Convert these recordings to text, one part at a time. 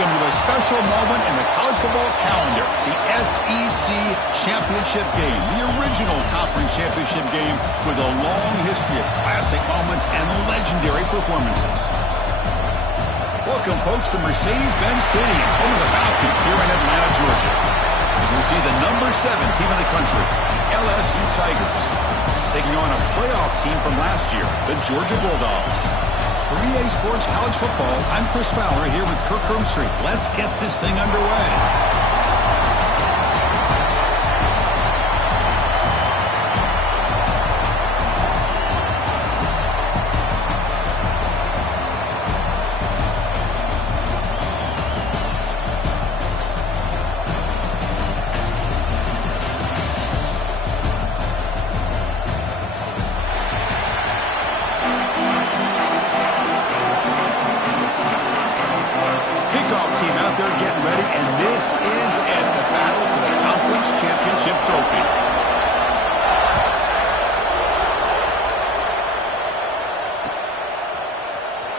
Welcome to a special moment in the college football calendar, the SEC Championship Game, the original conference championship game with a long history of classic moments and legendary performances. Welcome, folks, to Mercedes-Benz Stadium, home of the Falcons here in Atlanta, Georgia, as we see the number 7 team in the country, the LSU Tigers, taking on a playoff team from last year, the Georgia Bulldogs. For EA Sports College Football, I'm Chris Fowler here with Kirk Herbstreit. Let's get this thing underway.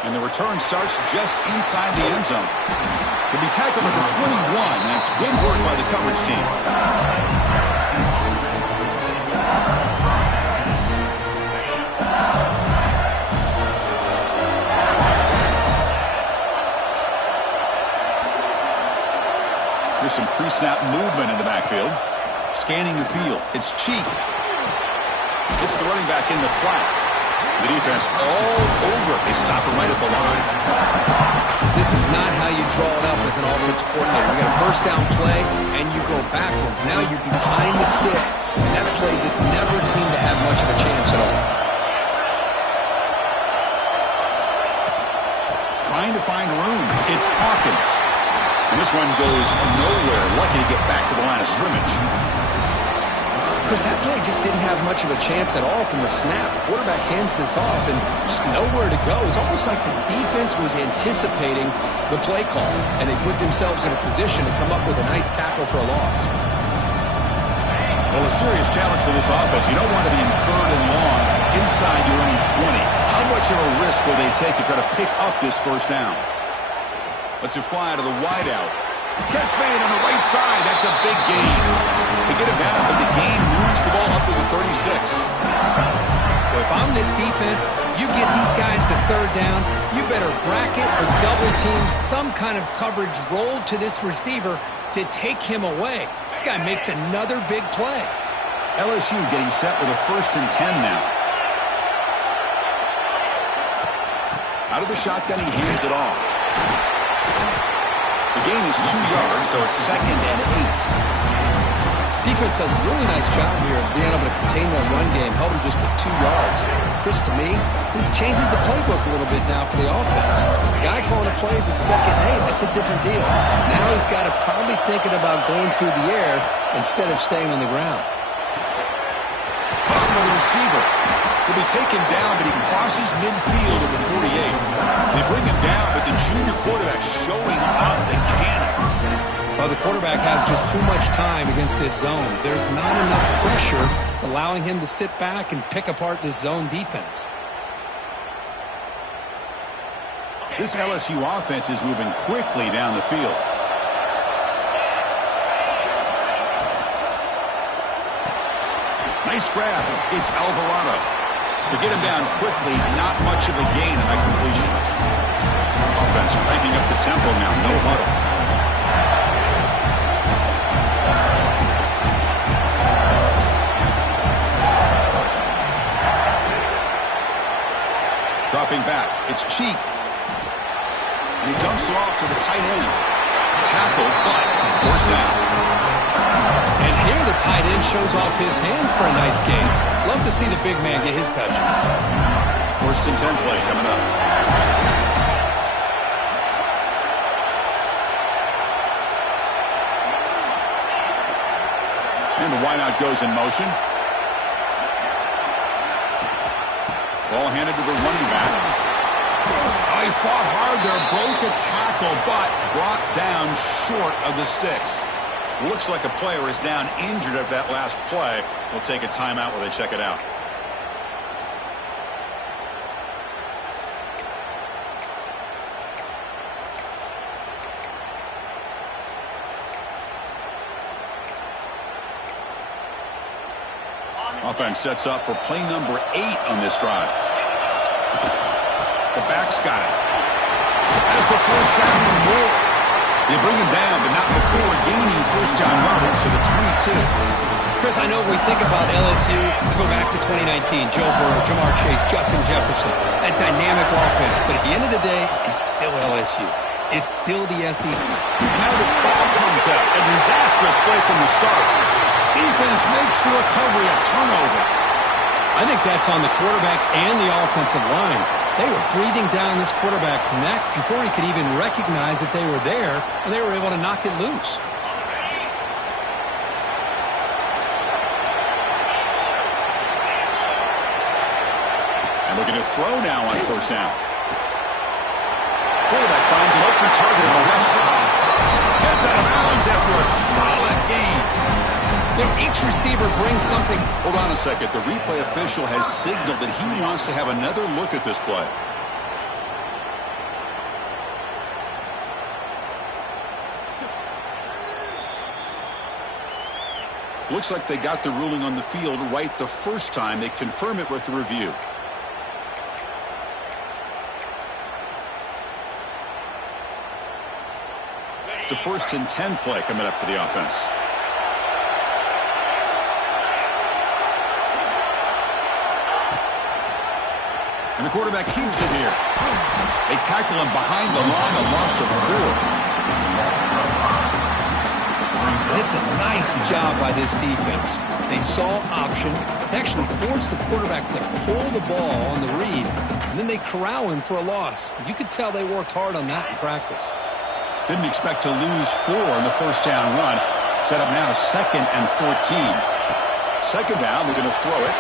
And the return starts just inside the end zone. He'll be tackled at the 21. That's good work by the coverage team. There's some pre-snap movement in the backfield. Scanning the field. It's Cheek. It's the running back in the flat. The defense all over. They stop him right at the line. This is not how you draw it up as an offensive coordinator. You got a first down play, and you go backwards. Now you're behind the sticks, and that play just never seemed to have much of a chance at all. Trying to find room. It's Hawkins. And this one goes nowhere. Lucky to get back to the line of scrimmage. Chris, that play just didn't have much of a chance at all from the snap. Quarterback hands this off and just nowhere to go. It's almost like the defense was anticipating the play call, and they put themselves in a position to come up with a nice tackle for a loss. Well, a serious challenge for this offense. You don't want to be in 3rd and long inside your own 20. How much of a risk will they take to try to pick up this first down? Let's it fly to the wideout. Catch made on the right side. That's a big gain. They get it down, but the gain moves the ball up to the 36. Well, if I'm this defense, you get these guys to 3rd down, you better bracket or double team some kind of coverage roll to this receiver to take him away. This guy makes another big play. LSU getting set with a 1st and 10 now. Out of the shotgun, he hands it off. The gain is 2 yards, so it's 2nd and 8. Defense does a really nice job here of being able to contain that run game, held him just for 2 yards. Chris, to me, this changes the playbook a little bit now for the offense. The guy calling the plays at 2nd and 8, that's a different deal. Now he's got to probably thinking about going through the air instead of staying on the ground. Caught by the receiver. He'll be taken down, but he crosses midfield at the 48. They bring him down, but the junior quarterback showing off the cannon. Well, the quarterback has just too much time against this zone. There's not enough pressure. It's allowing him to sit back and pick apart this zone defense. This LSU offense is moving quickly down the field. Nice grab. It's Alvarado. To get him down quickly, not much of a gain in that completion. Offense cranking up the tempo now, no huddle. Dropping back, it's Cheek. And he dumps it off to the tight end. Tackle, but first down. And here the tight end shows off his hands for a nice gain. Love to see the big man get his touches. 1st and 10 play coming up. And the wideout goes in motion. Ball handed to the running back. Oh, he fought hard there, broke a tackle, but brought down short of the sticks. Looks like a player is down injured at that last play. We'll take a timeout while they check it out. Offense sets up for play number 8 on this drive. The back's got it. Has the first down and more. They bring him down, but not before gaining first down yardage to the 22. Chris, I know we think about LSU, we go back to 2019, Joe Burrow, Jamar Chase, Justin Jefferson, that dynamic offense. But at the end of the day, it's still LSU. It's still the SEC. Now the ball comes out. A disastrous play from the start. Defense makes the recovery a turnover. I think that's on the quarterback and the offensive line. They were breathing down this quarterback's neck before he could even recognize that they were there, and they were able to knock it loose. And looking to throw now on first down. Quarterback finds an open target on the left side. Gets out of bounds after a solid gain. Each receiver brings something. Hold on a second. The replay official has signaled that he wants to have another look at this play. Looks like they got the ruling on the field right the first time. They confirm it with the review. It's a 1st and 10 play coming up for the offense. And the quarterback keeps it here. They tackle him behind the line, a loss of 4. It's a nice job by this defense. They saw option, actually forced the quarterback to pull the ball on the read, and then they corral him for a loss. You could tell they worked hard on that in practice. Didn't expect to lose 4 on the first down run. Set up now 2nd and 14. Second down, they're going to throw it.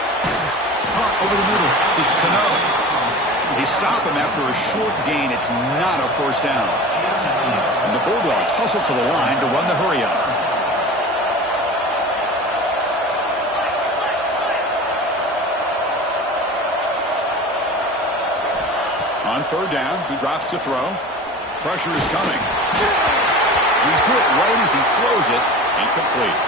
Caught over the middle. It's Cano. They stop him after a short gain. It's not a first down. And the Bulldogs hustle to the line to run the hurry up. On third down, he drops to throw. Pressure is coming. He's hit right as he throws it. Incomplete.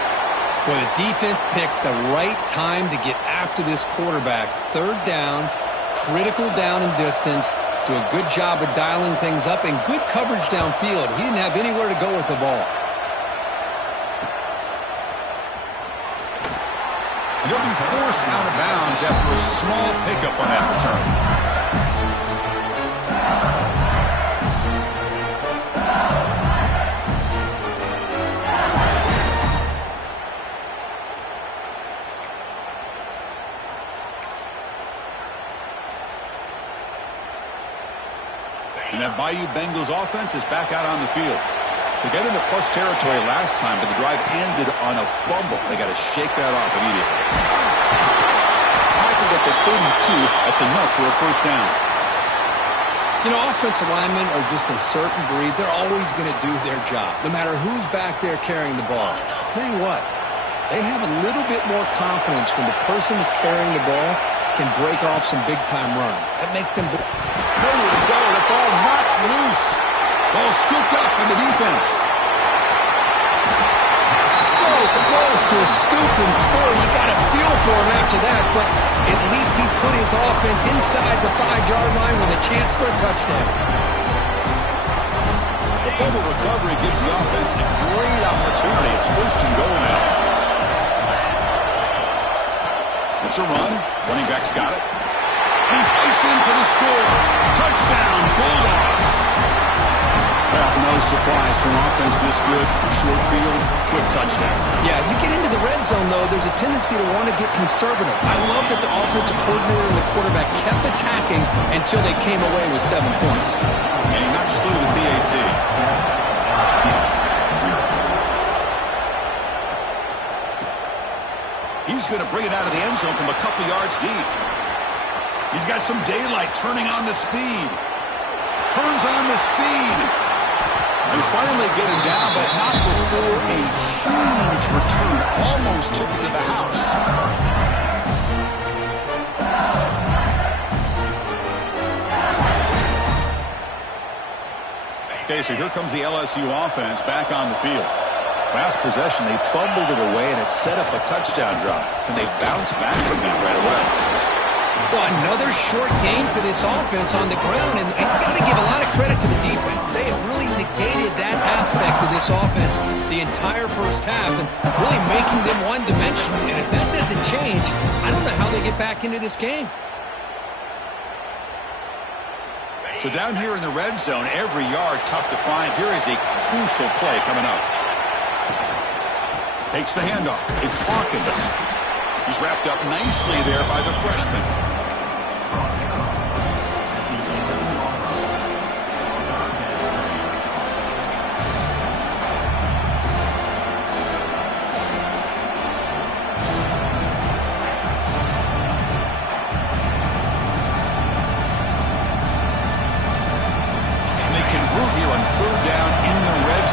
Well, the defense picks the right time to get after this quarterback. Third down, critical down and distance. Do a good job of dialing things up and good coverage downfield. He didn't have anywhere to go with the ball. He'll be forced out of bounds after a small pickup on that return. And that Bayou Bengals offense is back out on the field. They got into plus territory last time, but the drive ended on a fumble. They got to shake that off immediately. Tackled at the 32. That's enough for a first down. You know, offensive linemen are just a certain breed. They're always going to do their job, no matter who's back there carrying the ball. I'll tell you what, they have a little bit more confidence when the person that's carrying the ball can break off some big-time runs. That makes them... Nowhere to go. The ball knocked loose. Ball scooped up in the defense. So close to a scoop and score. You got to feel for him after that, but at least he's put his offense inside the 5-yard line with a chance for a touchdown. The fumble recovery gives the offense a great opportunity. It's 1st and goal now. It's a run. Running back's got it. He fights in for the score. Touchdown, Bulldogs. Well, no surprise from offense this good. Short field, quick touchdown. Yeah, you get into the red zone, though, there's a tendency to want to get conservative. I love that the offensive coordinator and the quarterback kept attacking until they came away with 7 points. And he knocks through the PAT. He's going to bring it out of the end zone from a couple yards deep. He's got some daylight, turning on the speed. Turns on the speed. They finally get him down, but not before a huge return. Almost took it to the house. Okay, so here comes the LSU offense back on the field. Last possession, they fumbled it away, and it set up a touchdown drive. And they bounced back from that right away. Well, another short game for this offense on the ground, and you've got to give a lot of credit to the defense. They have really negated that aspect of this offense the entire first half and really making them one-dimensional. And if that doesn't change, I don't know how they get back into this game. So down here in the red zone, every yard tough to find. Here is a crucial play coming up. Takes the handoff. It's Hawkins. He's wrapped up nicely there by the freshman.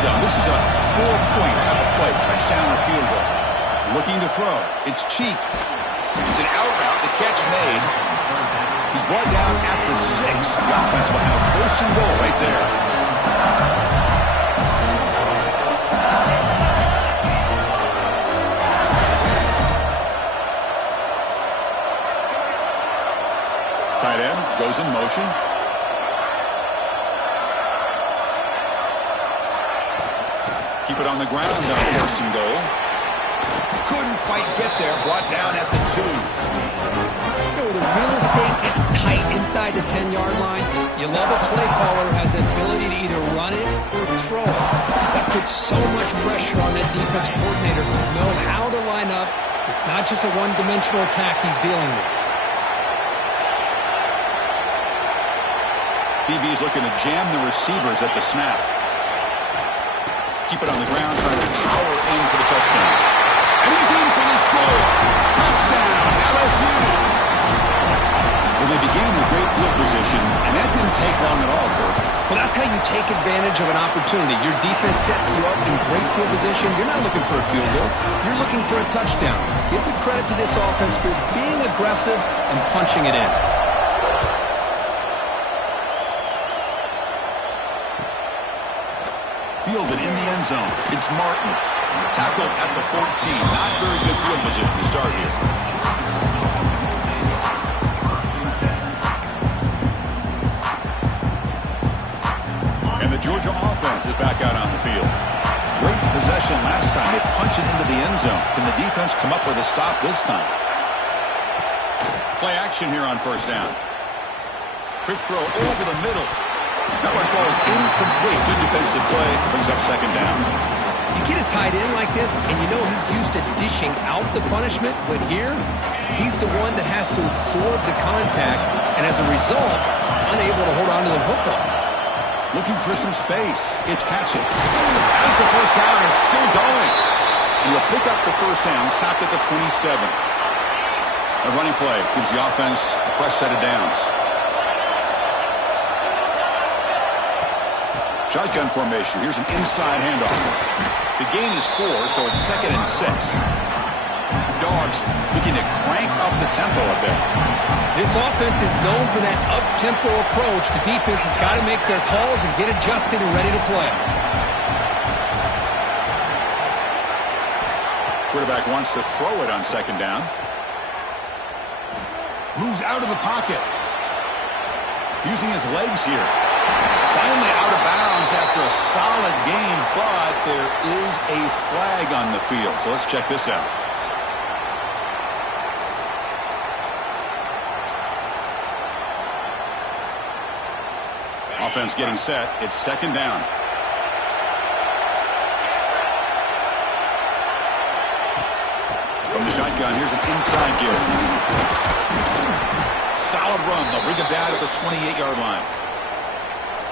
This is a 4-point type of play, touchdown or field goal. Looking to throw. It's cheap. It's an out route. The catch made. He's brought down at the 6. The offense will have first and goal right there. Tight end goes in motion. Keep it on the ground on first and goal. Couldn't quite get there. Brought down at the 2. You know, the real estate gets tight inside the 10-yard line. You love a play caller who has the ability to either run it or throw it. That puts so much pressure on that defensive coordinator to know how to line up. It's not just a one-dimensional attack he's dealing with. DB's looking to jam the receivers at the snap. Keep it on the ground, trying to power in for the touchdown. And he's in for the score. Touchdown, LSU. Well, they began with great field position, and that didn't take long at all, Kirk. Well, that's how you take advantage of an opportunity. Your defense sets you up in great field position. You're not looking for a field goal. You're looking for a touchdown. Give the credit to this offense for being aggressive and punching it in. Fielded in the end zone. It's Martin. Tackled at the 14. Not very good field position to start here. And the Georgia offense is back out on the field. Great possession last time. They punched it into the end zone. Can the defense come up with a stop this time? Play action here on first down. Quick throw over the middle. That one falls incomplete. Good defensive play. Brings up second down. You get a tight end like this, and you know he's used to dishing out the punishment, but here, he's the one that has to absorb the contact, and as a result, he's unable to hold on to the football. Looking for some space. It's Patchett. As the first down is still going. And he'll pick up the first down, stopped at the 27. A running play gives the offense a fresh set of downs. Shotgun formation. Here's an inside handoff. The gain is 4, so it's 2nd and 6. The Dogs looking to crank up the tempo a bit. This offense is known for that up-tempo approach. The defense has got to make their calls and get adjusted and ready to play. Quarterback wants to throw it on second down. Moves out of the pocket. Using his legs here. Finally out of bounds after a solid game, but there is a flag on the field. So let's check this out. Offense getting set. It's second down. From the shotgun, here's an inside give. Solid run. They'll bring it down at the 28-yard line.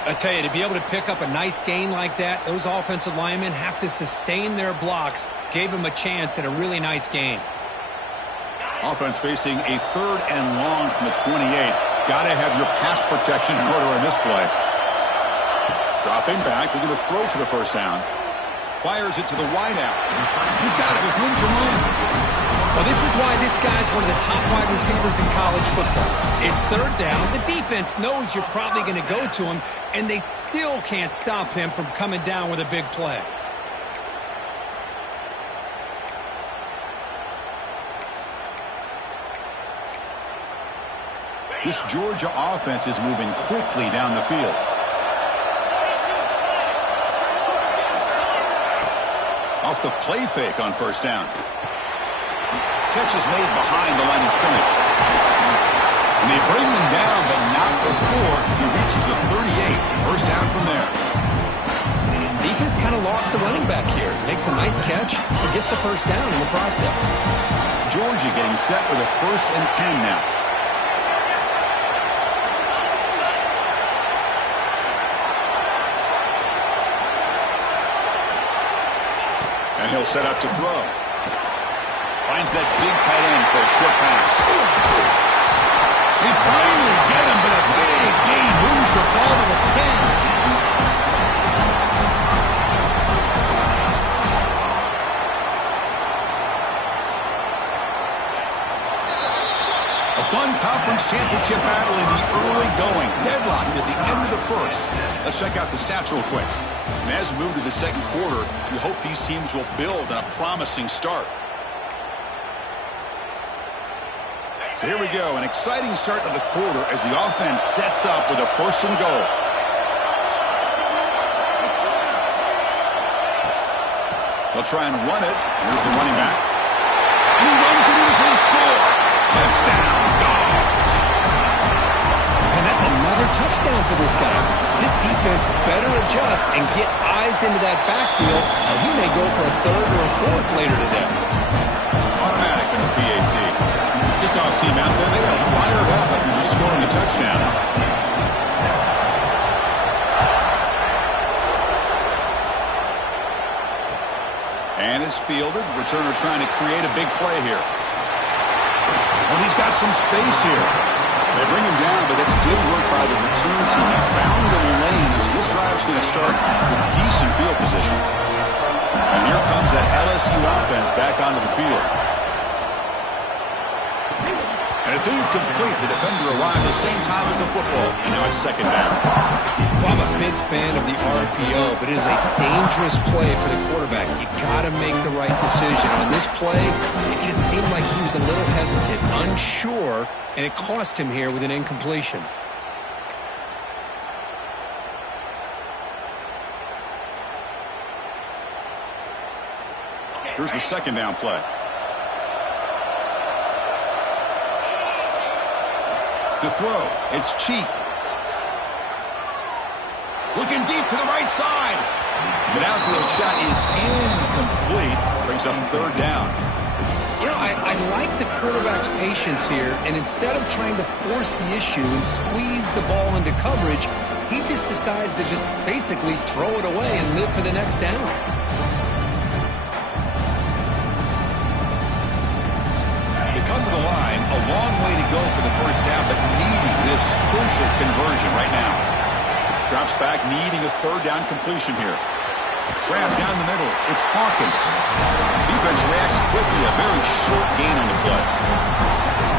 I tell you, to be able to pick up a nice gain like that, those offensive linemen have to sustain their blocks. Gave them a chance at a really nice gain. Offense facing a 3rd and long from the 28. Got to have your pass protection in order in this play. Dropping back, looking to throw for the first down. Fires it to the wideout. He's got it with room to run. Well, this is why this guy's one of the top wide receivers in college football. It's 3rd down. The defense knows you're probably going to go to him, and they still can't stop him from coming down with a big play. This Georgia offense is moving quickly down the field. Off the play fake on first down. Catch is made behind the line of scrimmage. And they bring him down, but not before he reaches the 38. First down from there. Defense kind of lost a running back here. Makes a nice catch, but gets the first down in the process. Georgia getting set with a 1st and 10 now. And he'll set up to throw. Finds that big tight end for a short pass. They finally get him, but a big gain moves the ball to the 10. A fun conference championship battle in the early going. Deadlocked at the end of the first. Let's check out the stats real quick. And as we move to the second quarter, we hope these teams will build on a promising start. So here we go, an exciting start to the quarter as the offense sets up with a 1st and goal. They'll try and run it. Here's the running back. And he runs it in for the score. Touchdown, Dogs. And that's another touchdown for this guy. This defense better adjust and get eyes into that backfield, or he may go for a 3rd or a 4th later today. Automatic in the PAT. Kickoff team out there, they got fired up after just scoring a touchdown. And it's fielded. Returner trying to create a big play here. And he's got some space here. They bring him down, but that's good work by the return team. He found the lane as this drive's going to start with decent field position. And here comes that LSU offense back onto the field. And it's incomplete. The defender arrived the same time as the football. And now it's 2nd down. Well, I'm a big fan of the RPO, but it is a dangerous play for the quarterback. You got to make the right decision. On this play, it just seemed like he was a little hesitant, unsure, and it cost him here with an incompletion. Here's the 2nd down play. To throw, it's Cheek. Looking deep to the right side. The downfield shot is incomplete. Brings up 3rd down. You know, I like the quarterback's patience here, and instead of trying to force the issue and squeeze the ball into coverage, he just decides to just basically throw it away and live for the next down. They come to the line, a long way to go for the first down, but needing this crucial conversion right now. Drops back, needing a 3rd down completion here. Grab down the middle. It's Hawkins. Defense reacts quickly. A very short gain on the play.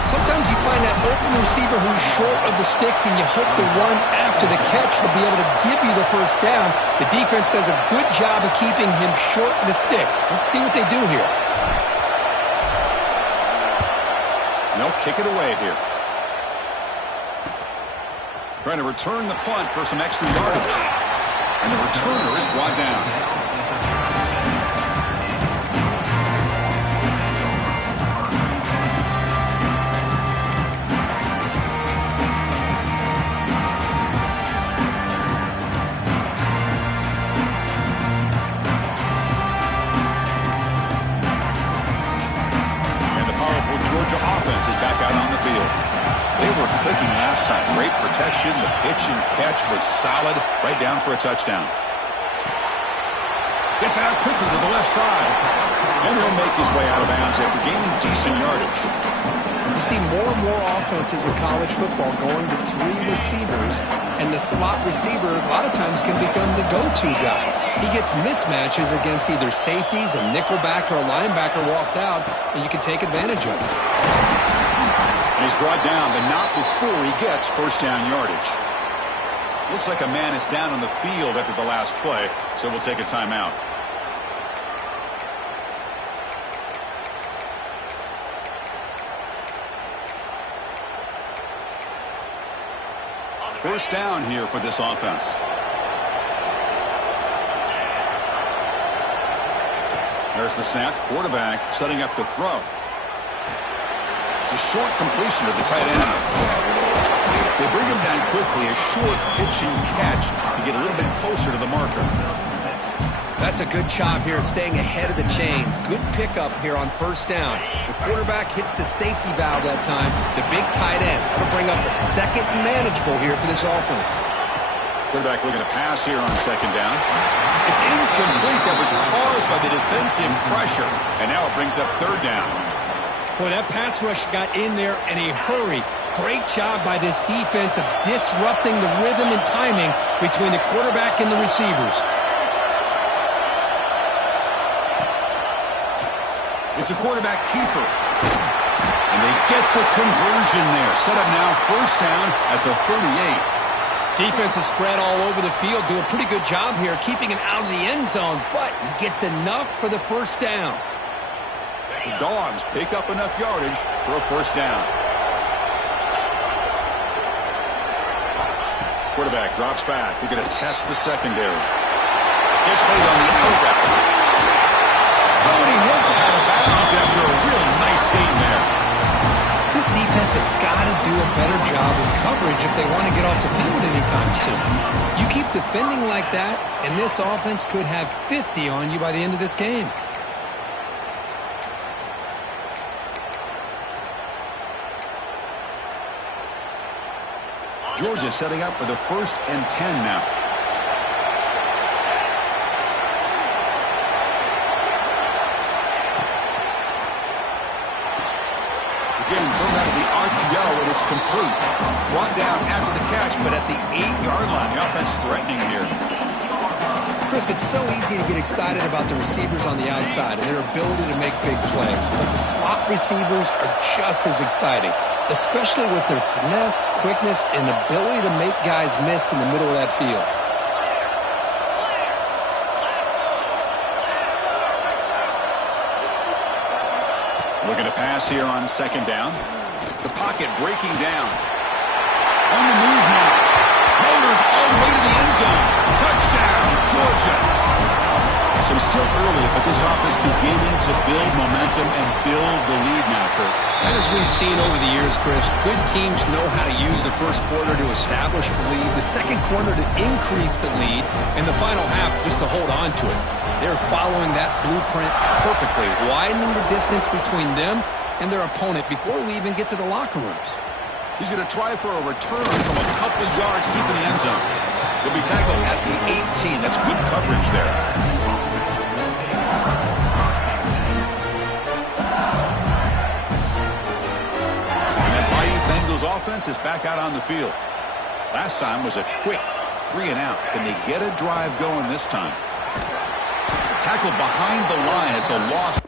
Sometimes you find that open receiver who's short of the sticks, and you hope the run after the catch will be able to give you the first down. The defense does a good job of keeping him short of the sticks. Let's see what they do here. And they'll kick it away here. Trying to return the punt for some extra yardage. And the returner is brought down. Georgia offense is back out on the field. They were clicking last time. Great protection. The pitch and catch was solid. Right down for a touchdown. Gets it out quickly to the left side. And he'll make his way out of bounds after gaining decent yardage. You see more and more offenses in college football going to 3 receivers, and the slot receiver a lot of times can become the go-to guy. He gets mismatches against either safeties, a nickelback, or a linebacker walked out, and you can take advantage of it. And he's brought down, but not before he gets first down yardage. Looks like a man is down on the field after the last play, so we'll take a timeout. First down here for this offense. There's the snap. Quarterback setting up to throw. The short completion to the tight end. They bring him down quickly. A short pitch and catch to get a little bit closer to the marker. That's a good job here, staying ahead of the chains. Good pickup here on first down. The quarterback hits the safety valve that time. The big tight end. That'll bring up a second manageable here for this offense. Quarterback looking to pass here on second down. It's incomplete. That was caused by the defensive pressure. And now it brings up third down. Boy, that pass rush got in there in a hurry. Great job by this defense of disrupting the rhythm and timing between the quarterback and the receivers. It's a quarterback keeper. And they get the conversion there. Set up now first down at the 38. Defense is spread all over the field. Do a pretty good job here keeping him out of the end zone, but he gets enough for the first down. The Dogs pick up enough yardage for a first down. Quarterback drops back. They're going to test the secondary. Gets played on the out route. Oh, and he hits out of bounds after a really nice game there. This defense has got to do a better job of coverage if they want to get off the field anytime soon. You keep defending like that, and this offense could have 50 on you by the end of this game. Georgia setting up for the 1st and 10 now. Again, thrown out of the RPO, and it's complete. Brought down after the catch, but at the 8-yard line. The offense threatening here. Chris, it's so easy to get excited about the receivers on the outside and their ability to make big plays, but the slot receivers are just as exciting, especially with their finesse, quickness, and ability to make guys miss in the middle of that field. Looking to pass here on second down. The pocket breaking down. On the move now. Motors all the way to the end zone. Touchdown, Georgia. So still early, but this offense beginning to build momentum and build the lead now, Kurt. And as we've seen over the years, Chris, good teams know how to use the first quarter to establish the lead, the second quarter to increase the lead, and the final half just to hold on to it. They're following that blueprint perfectly, widening the distance between them and their opponent before we even get to the locker rooms. He's going to try for a return from a couple of yards deep in the end zone. He'll be tackled at the 18. That's good coverage there. And that Miami Bengals offense is back out on the field. Last time was a quick 3-and-out. Can they get a drive going this time? Tackled behind the line. It's a loss.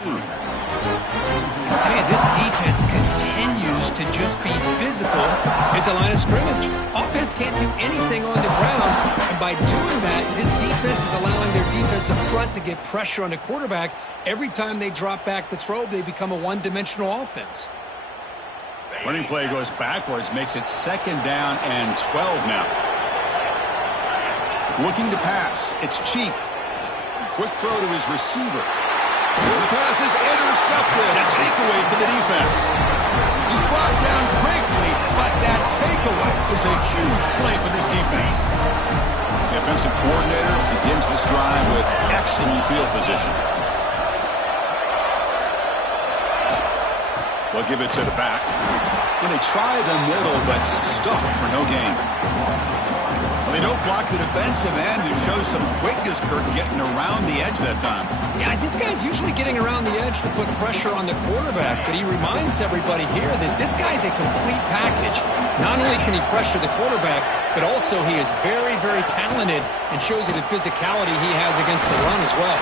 I'll tell you, this defense continues to just be physical at the line of scrimmage. Offense can't do anything on the ground, and by doing that, this defense is allowing their defensive front to get pressure on the quarterback. Every time they drop back to throw, they become a one-dimensional offense. Running play goes backwards, makes it second down and 12 now. Looking to pass. It's Cheap. Quick throw to his receiver. The pass is intercepted. A takeaway for the defense. He's brought down quickly, but that takeaway is a huge play for this defense. The offensive coordinator begins this drive with excellent field position. They'll give it to the back. And they try the middle, but stuck for no gain. Well, they don't block the defensive end, who shows some quickness, Kirk, getting around the edge that time. Yeah, this guy's usually getting around the edge to put pressure on the quarterback, but he reminds everybody here that this guy's a complete package. Not only can he pressure the quarterback, but also he is very, very talented and shows you the physicality he has against the run as well.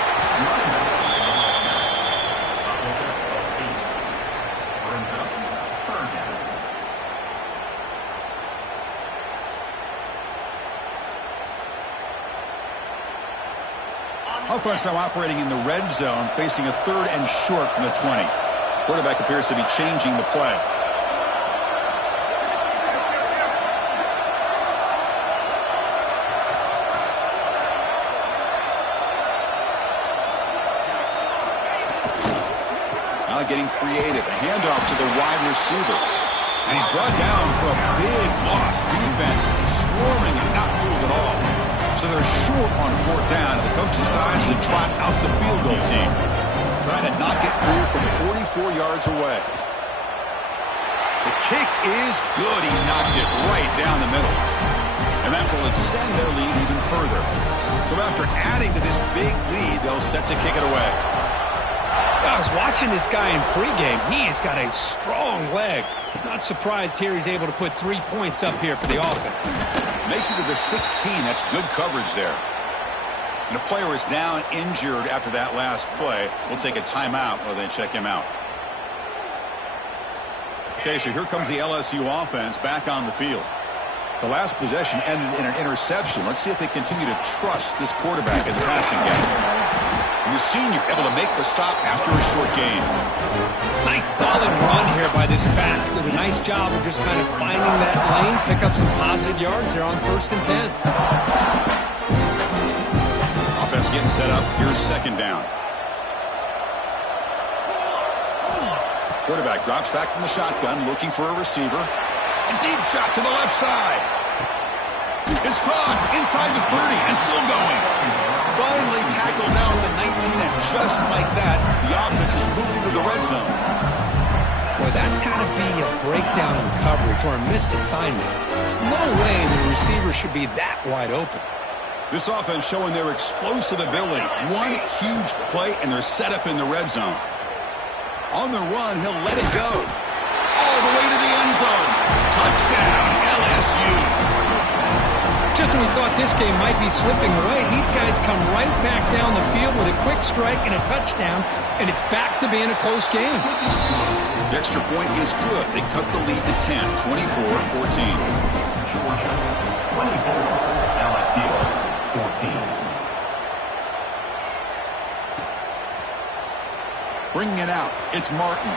Offense now operating in the red zone, facing a 3rd and short from the 20. Quarterback appears to be changing the play. Now getting creative. A handoff to the wide receiver. And he's brought down for a big loss. Defense swarming and not moved at all. So they're short on 4th down, and the coach decides to trot out the field goal team, trying to knock it through from 44 yards away. The kick is good. He knocked it right down the middle. And that will extend their lead even further. So after adding to this big lead, they'll set to kick it away. I was watching this guy in pregame. He has got a strong leg. Not surprised here he's able to put 3 points up here for the offense. Makes it to the 16. That's good coverage there. And the player is down injured after that last play. We'll take a timeout while they check him out. Okay, so here comes the LSU offense back on the field. The last possession ended in an interception. Let's see if they continue to trust this quarterback in the passing game. And the senior able to make the stop after a short gain. Nice solid run here by this back. Did a nice job of just kind of finding that lane, pick up some positive yards there on 1st and 10. Offense getting set up. Here's 2nd down. Quarterback drops back from the shotgun, looking for a receiver. A deep shot to the left side. It's caught inside the 30 and still going. Finally tackled down at the 19, and just like that, the offense has moved into the red zone. Boy, that's got to be a breakdown in coverage or a missed assignment. There's no way the receiver should be that wide open. This offense showing their explosive ability. One huge play, and they're set up in the red zone. On the run, he'll let it go. All the way to the end zone. Touchdown, LSU. Just when we thought this game might be slipping away, these guys come right back down the field with a quick strike and a touchdown, and it's back to being a close game. The extra point is good. They cut the lead to 10, 24-14. LSU, 14. Bringing it out, it's Martin.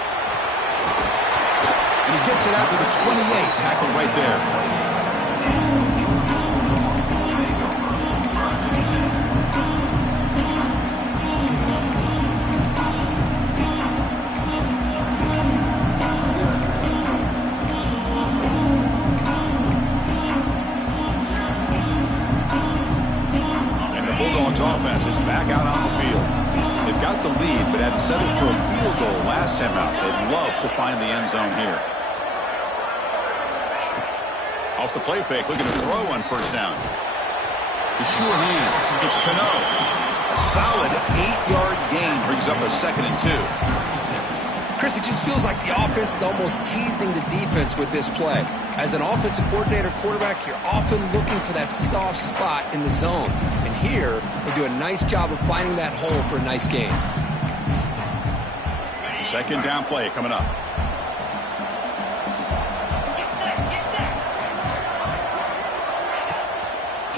And he gets it out to the 28, tackled right there. Offense is back out on the field. They've got the lead, but had settled for a field goal last time out. They'd love to find the end zone here. Off the play fake, looking to throw on 1st down. The sure hands. It's Cano. A solid 8-yard gain brings up a 2nd and 2. Chris, it just feels like the offense is almost teasing the defense with this play. As an offensive coordinator, quarterback, you're often looking for that soft spot in the zone. And here, they do a nice job of finding that hole for a nice gain. 2nd down play coming up.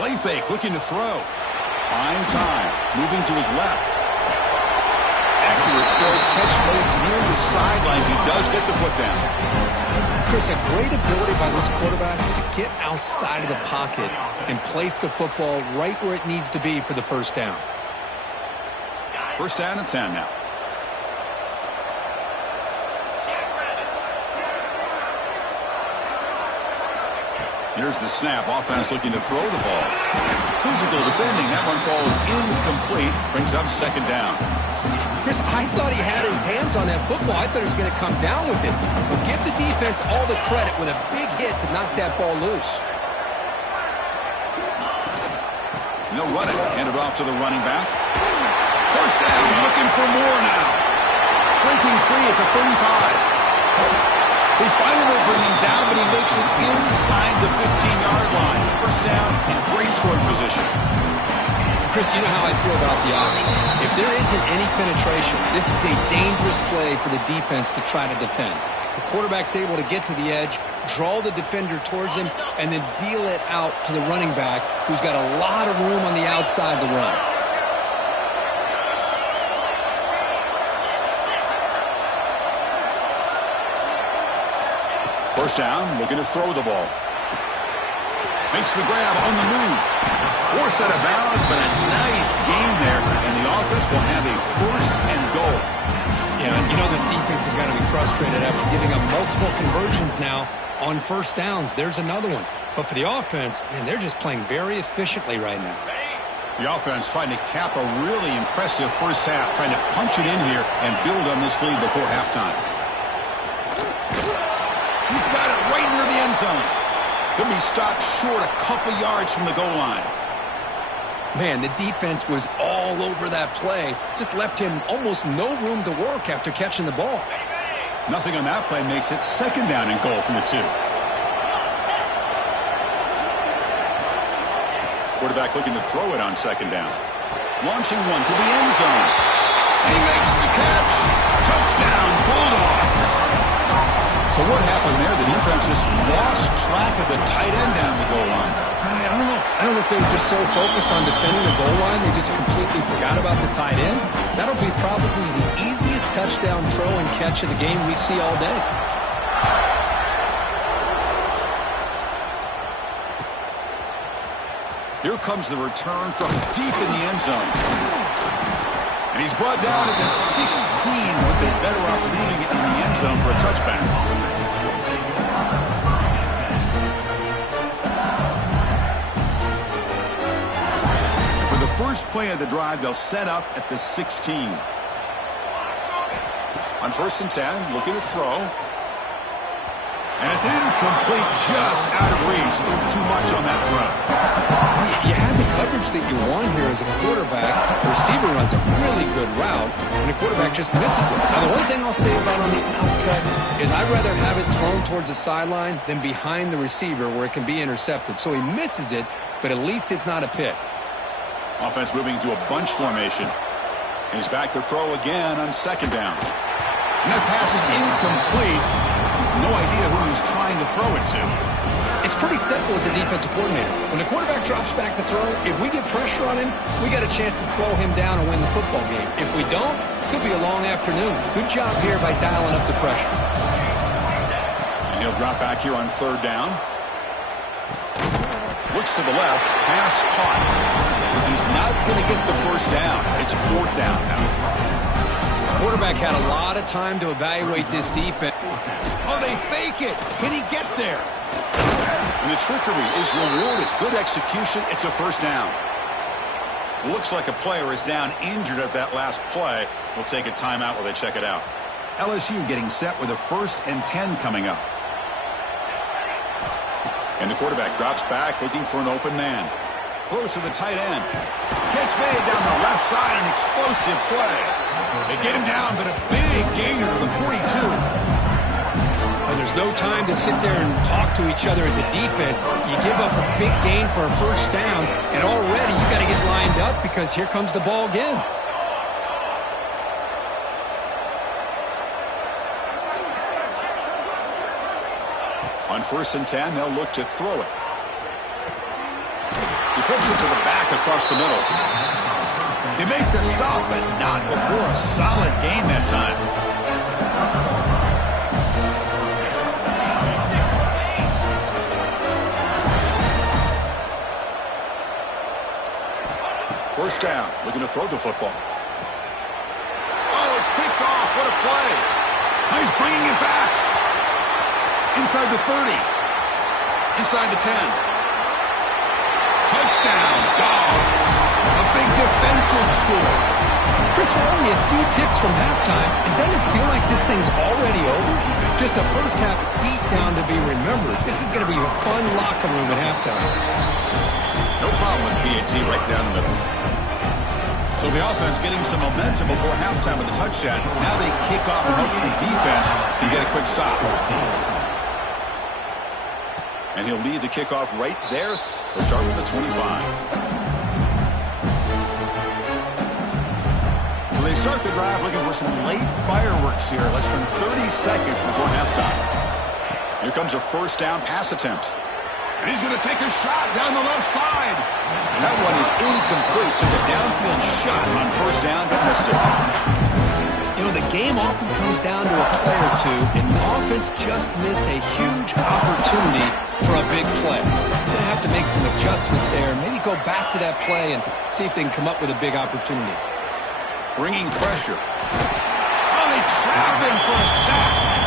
Play fake, looking to throw. Fine time, moving to his left. Accurate throw, catch made near the sideline. He does get the foot down. Chris, a great ability by this quarterback to get outside of the pocket and place the football right where it needs to be for the 1st down. 1st down and 10 now. Here's the snap. Offense looking to throw the ball. Physical defending. That one falls incomplete. Brings up 2nd down. Chris, I thought he had his hands on that football. I thought he was going to come down with it. But give the defense all the credit with a big hit to knock that ball loose. And they'll run it. Hand it off to the running back. First down, looking for more now. Breaking free at the 35. They finally will bring him down, but he makes it inside the 15-yard line. First down in great scoring position. Chris, you know how I feel about the option. If there isn't any penetration, this is a dangerous play for the defense to try to defend. The quarterback's able to get to the edge, draw the defender towards him, and then deal it out to the running back, who's got a lot of room on the outside to run. First down, looking to throw the ball. Makes the grab on the move. Forced out of bounds, but a nice gain there, and the offense will have a first and goal. Yeah, you know this defense has got to be frustrated after giving up multiple conversions now on first downs. There's another one. But for the offense, man, they're just playing very efficiently right now. The offense trying to cap a really impressive first half, trying to punch it in here and build on this lead before halftime. He's got it right near the end zone. He'll be stopped short a couple yards from the goal line. Man, the defense was all over that play. Just left him almost no room to work after catching the ball. Nothing on that play makes it second down and goal from the 2. Quarterback looking to throw it on second down. Launching one to the end zone. He makes the catch. Touchdown, Bulldogs. So what happened there? The defense just lost track of the tight end down the goal line. I don't know. I don't know if they were just so focused on defending the goal line, they just completely forgot about the tight end. That'll be probably the easiest touchdown throw and catch of the game we see all day. Here comes the return from deep in the end zone. And he's brought down at the 16, but they're better off leaving it in the end zone for a touchback. And for the first play of the drive, they'll set up at the 16. On first and 10, looking to throw. And it's incomplete, just out of reach. A little too much on that throw. You had the coverage that you want here as a quarterback. The receiver runs a really good route, and the quarterback just misses it. Now, the only thing I'll say about on the outcut is I'd rather have it thrown towards the sideline than behind the receiver where it can be intercepted. So he misses it, but at least it's not a pick. Offense moving into a bunch formation. And he's back to throw again on second down. And that pass is incomplete. No idea who he's trying to throw it to. It's pretty simple as a defensive coordinator. When the quarterback drops back to throw, if we get pressure on him, we got a chance to slow him down and win the football game. If we don't, it could be a long afternoon. Good job here by dialing up the pressure. And he'll drop back here on third down. Looks to the left, pass caught. But he's not going to get the first down. It's fourth down now. Quarterback had a lot of time to evaluate this defense. Oh, they fake it. Can he get there? And the trickery is rewarded. Good execution. It's a first down. Looks like a player is down injured at that last play. We'll take a timeout while they check it out. LSU getting set with a 1st and 10 coming up. And the quarterback drops back looking for an open man. Throws to the tight end. Catch made down the left side. An explosive play. They get him down, but a big gainer to the 42. And there's no time to sit there and talk to each other as a defense. You give up a big gain for a first down, and already you got to get lined up because here comes the ball again. On 1st and 10, they'll look to throw it. He flips it to the back across the middle. They make the stop, but not before a solid gain that time. First down, looking to throw the football. Oh, it's picked off. What a play. He's bringing it back. Inside the 30. Inside the 10. Touchdown, Dogs. A big defensive score. Chris, we're only a few ticks from halftime, and doesn't it feel like this thing's already over? Just a first half beatdown to be remembered. This is going to be a fun locker room at halftime. No problem with PAT right down the middle. So the offense getting some momentum before halftime with the touchdown. Now they kick off and hopes the defense can get a quick stop. And he'll lead the kickoff right there. They'll start with the 25. So they start the drive looking for some late fireworks here. Less than 30 seconds before halftime. Here comes a first down pass attempt. And he's going to take a shot down the left side. And that one is incomplete. Took a downfield shot on first down, but missed it. You know, the game often comes down to a play or two, and the offense just missed a huge opportunity for a big play. They're going to have to make some adjustments there, maybe go back to that play and see if they can come up with a big opportunity. Bringing pressure. Oh, they trap him for a sack.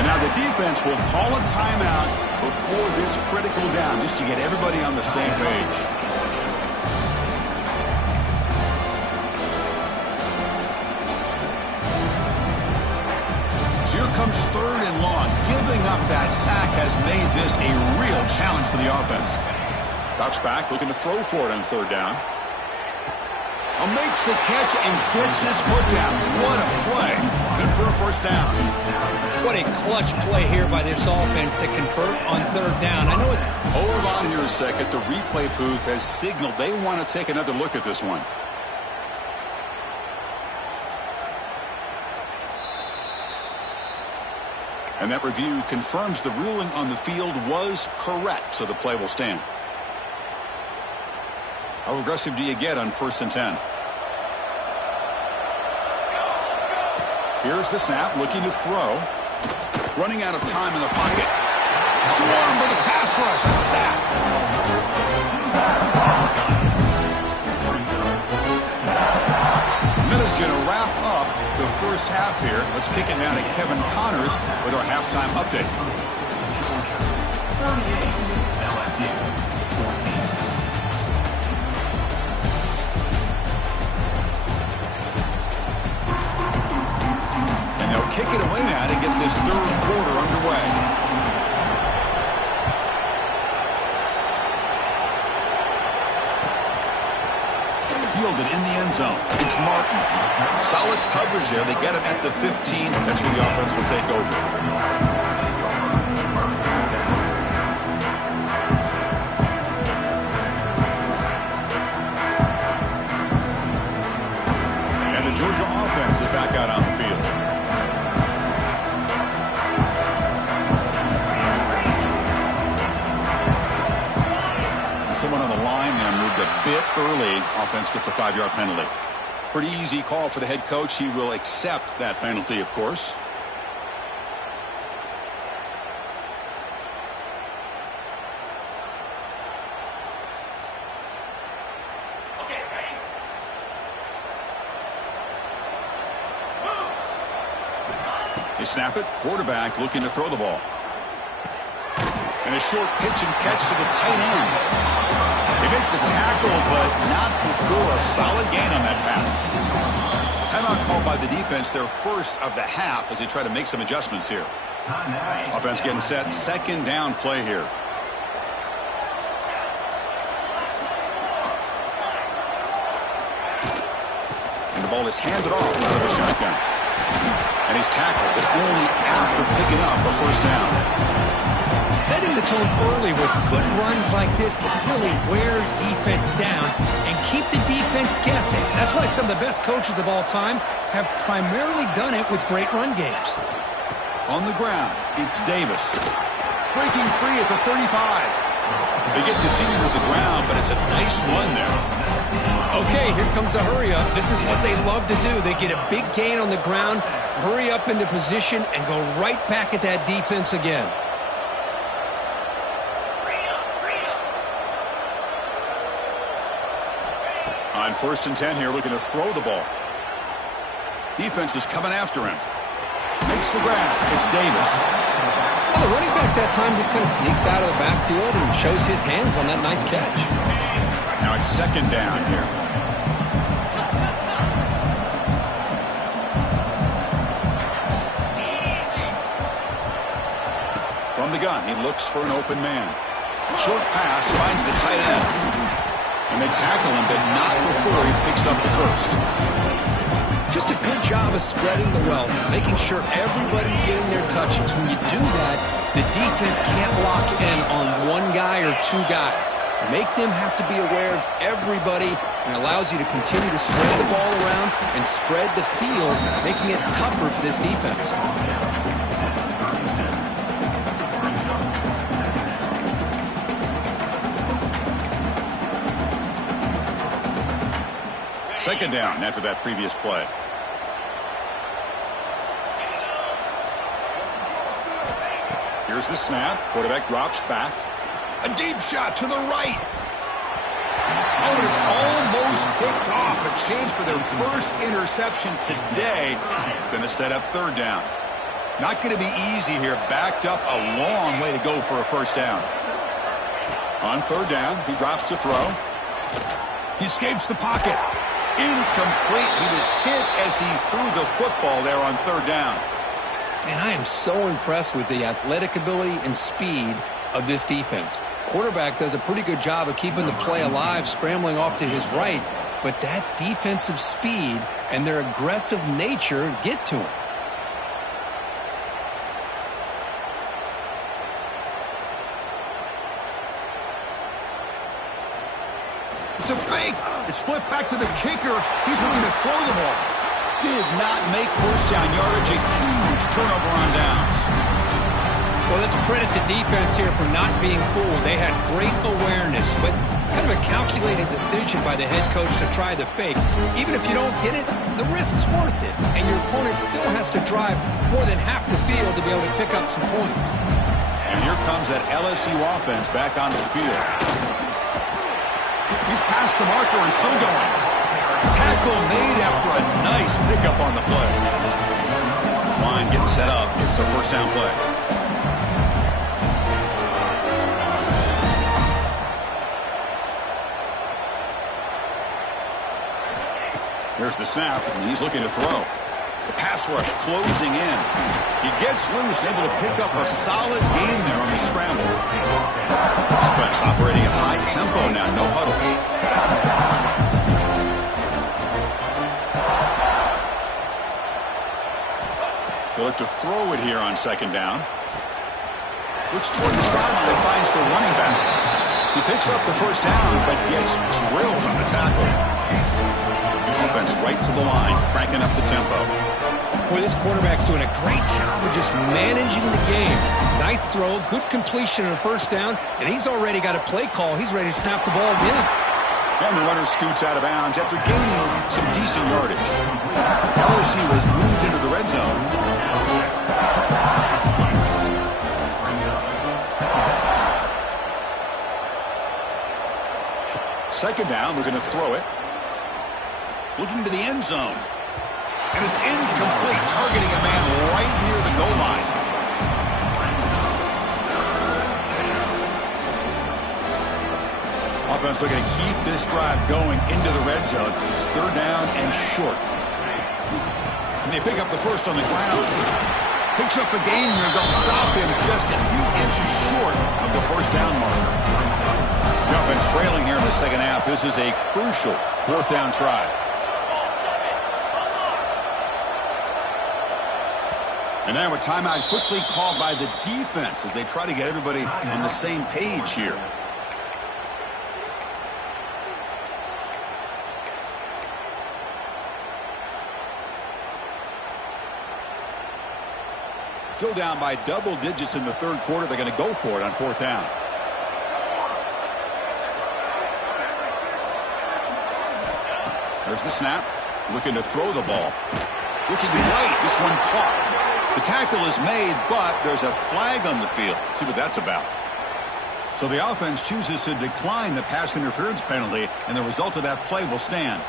And now the defense will call a timeout before this critical down, just to get everybody on the same page. So here comes third and long. Giving up that sack has made this a real challenge for the offense. Drops back, looking to throw for it on third down. Makes the catch and gets his foot down. What a play. Good for a first down. What a clutch play here by this offense to convert on third down. I know it's... Hold on here a second. The replay booth has signaled they want to take another look at this one. And that review confirms the ruling on the field was correct, so the play will stand. How aggressive do you get on 1st and 10? Here's the snap, looking to throw. Running out of time in the pocket. Swarmed with a pass rush, a sack. Miller's going to wrap up the first half here. Let's kick it now to Kevin Connors with our halftime update. 38, LSU. Kick it away now to get this third quarter underway. Fielded in the end zone. It's Martin. Solid coverage there. They get him at the 15. That's where the offense will take over. And the Georgia offense is back out on the field. Someone on the line there moved a bit early. Offense gets a 5-yard penalty. Pretty easy call for the head coach. He will accept that penalty, of course. Okay, ready? They snap it. Quarterback looking to throw the ball. And a short pitch and catch to the tight end. They make the tackle, but not before a solid gain on that pass. Timeout called by the defense, their first of the half, as they try to make some adjustments here. Offense getting set. Second down play here. And the ball is handed off out of the shotgun. And he's tackled, but only after picking up a first down. Setting the tone early with good runs like this can really wear defense down and keep the defense guessing. That's why some of the best coaches of all time have primarily done it with great run games. On the ground, it's Davis. Breaking free at the 35. They get the senior to the ground, but it's a nice run there. Okay, here comes the hurry up. This is what they love to do. They get a big gain on the ground, hurry up into position, and go right back at that defense again. On 1st and 10 here, looking to throw the ball. Defense is coming after him. Makes the grab. It's Davis. Well, the running back that time just kind of sneaks out of the backfield and shows his hands on that nice catch. Now it's second down here. From the gun, he looks for an open man. Short pass finds the tight end. And they tackle him, but not before he picks up the first. Just a good job of spreading the wealth, making sure everybody's getting their touches. When you do that, the defense can't lock in on one guy or two guys. Make them have to be aware of everybody, and allows you to continue to spread the ball around and spread the field, making it tougher for this defense. Second down after that previous play. Here's the snap. Quarterback drops back. A deep shot to the right. Oh, and it's almost picked off. A change for their first interception today. Going to set up third down. Not going to be easy here. Backed up a long way to go for a first down. On third down, he drops to throw. He escapes the pocket. Incomplete. He was hit as he threw the football there on third down. Man, I am so impressed with the athletic ability and speed of this defense. Quarterback does a pretty good job of keeping the play alive, scrambling off to his right, but that defensive speed and their aggressive nature get to him. It's a fake. It's flipped back to the kicker. He's looking to throw the ball. Did not make first down yardage. A huge turnover on downs. Well, that's credit to defense here for not being fooled. They had great awareness, but kind of a calculated decision by the head coach to try the fake. Even if you don't get it, the risk's worth it. And your opponent still has to drive more than half the field to be able to pick up some points. And here comes that LSU offense back onto the field. He's past the marker and still going. Tackle made after a nice pickup on the play. This line getting set up. It's a first down play. Here's the snap, and he's looking to throw. The pass rush closing in. He gets loose, able to pick up a solid gain there on the scramble. Offense operating at high tempo now, no huddle. They look to throw it here on second down. Looks toward the sideline and finds the running back. He picks up the first down, but gets drilled on the tackle. Offense right to the line, cranking up the tempo. Boy, this quarterback's doing a great job of just managing the game. Nice throw, good completion on a first down, and he's already got a play call. He's ready to snap the ball again. And the runner scoots out of bounds after gaining some decent yardage. LSU has moved into the red zone. Second down, we're going to throw it. Looking to the end zone. And it's incomplete, targeting a man right near the goal line. Offense looking to keep this drive going into the red zone. It's third down and short. Can they pick up the first on the ground? Picks up a gain here. They'll stop him just a few inches short of the first down marker. The offense trailing here in the second half. This is a crucial fourth down try. And now a timeout quickly called by the defense as they try to get everybody on the same page here. Still down by double digits in the third quarter. They're going to go for it on fourth down. There's the snap. Looking to throw the ball. Looking right. This one caught. The tackle is made, but there's a flag on the field. Let's see what that's about. So the offense chooses to decline the pass interference penalty, and the result of that play will stand.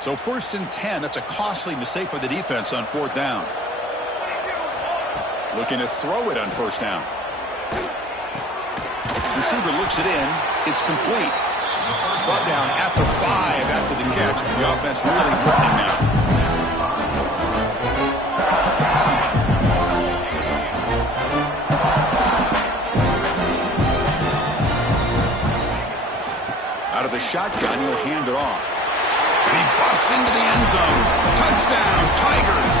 So 1st and 10, that's a costly mistake by the defense on fourth down. Looking to throw it on first down. Receiver looks it in. It's complete. Brought down at the 5 after the catch. The offense really threatening now. Out of the shotgun, he'll hand it off. And he busts into the end zone. Touchdown, Tigers!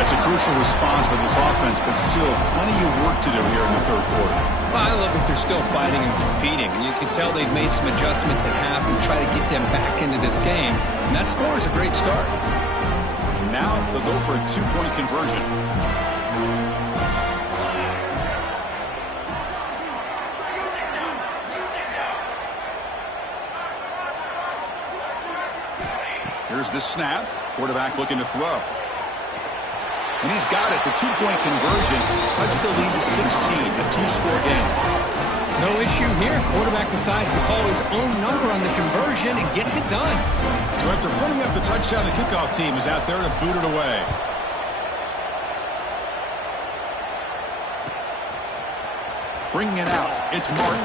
That's a crucial response by this offense, but still plenty of work to do here in the third quarter. Well, I love that they're still fighting and competing. You can tell they've made some adjustments at half and try to get them back into this game. And that score is a great start. Now they'll go for a two-point conversion. Here's the snap. Quarterback looking to throw. And he's got it. The two-point conversion cuts the lead to 16, a two-score game. No issue here. Quarterback decides to call his own number on the conversion and gets it done. So after putting up the touchdown, the kickoff team is out there to boot it away. Bringing it out, it's Martin.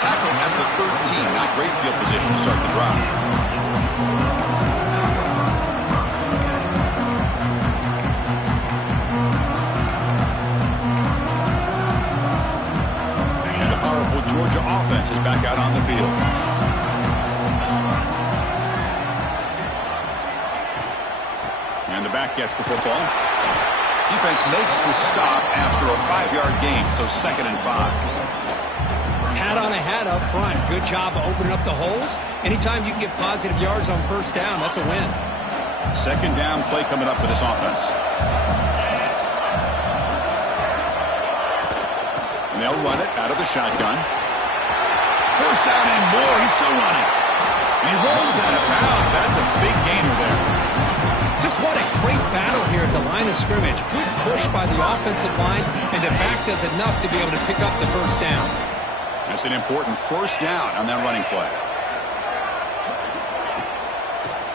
Tackle at the 13. Not great field position to start the drive. Georgia offense is back out on the field. And the back gets the football. Defense makes the stop after a 5-yard gain, so 2nd and 5. Hat on a hat up front. Good job of opening up the holes. Anytime you can get positive yards on first down, that's a win. 2nd down play coming up for this offense. And they'll run it out of the shotgun. First down and more. He's still running. And he rolls out of bounds. That's a big gainer there. Just what a great battle here at the line of scrimmage. Good push by the offensive line, and the back does enough to be able to pick up the first down. That's an important first down on that running play.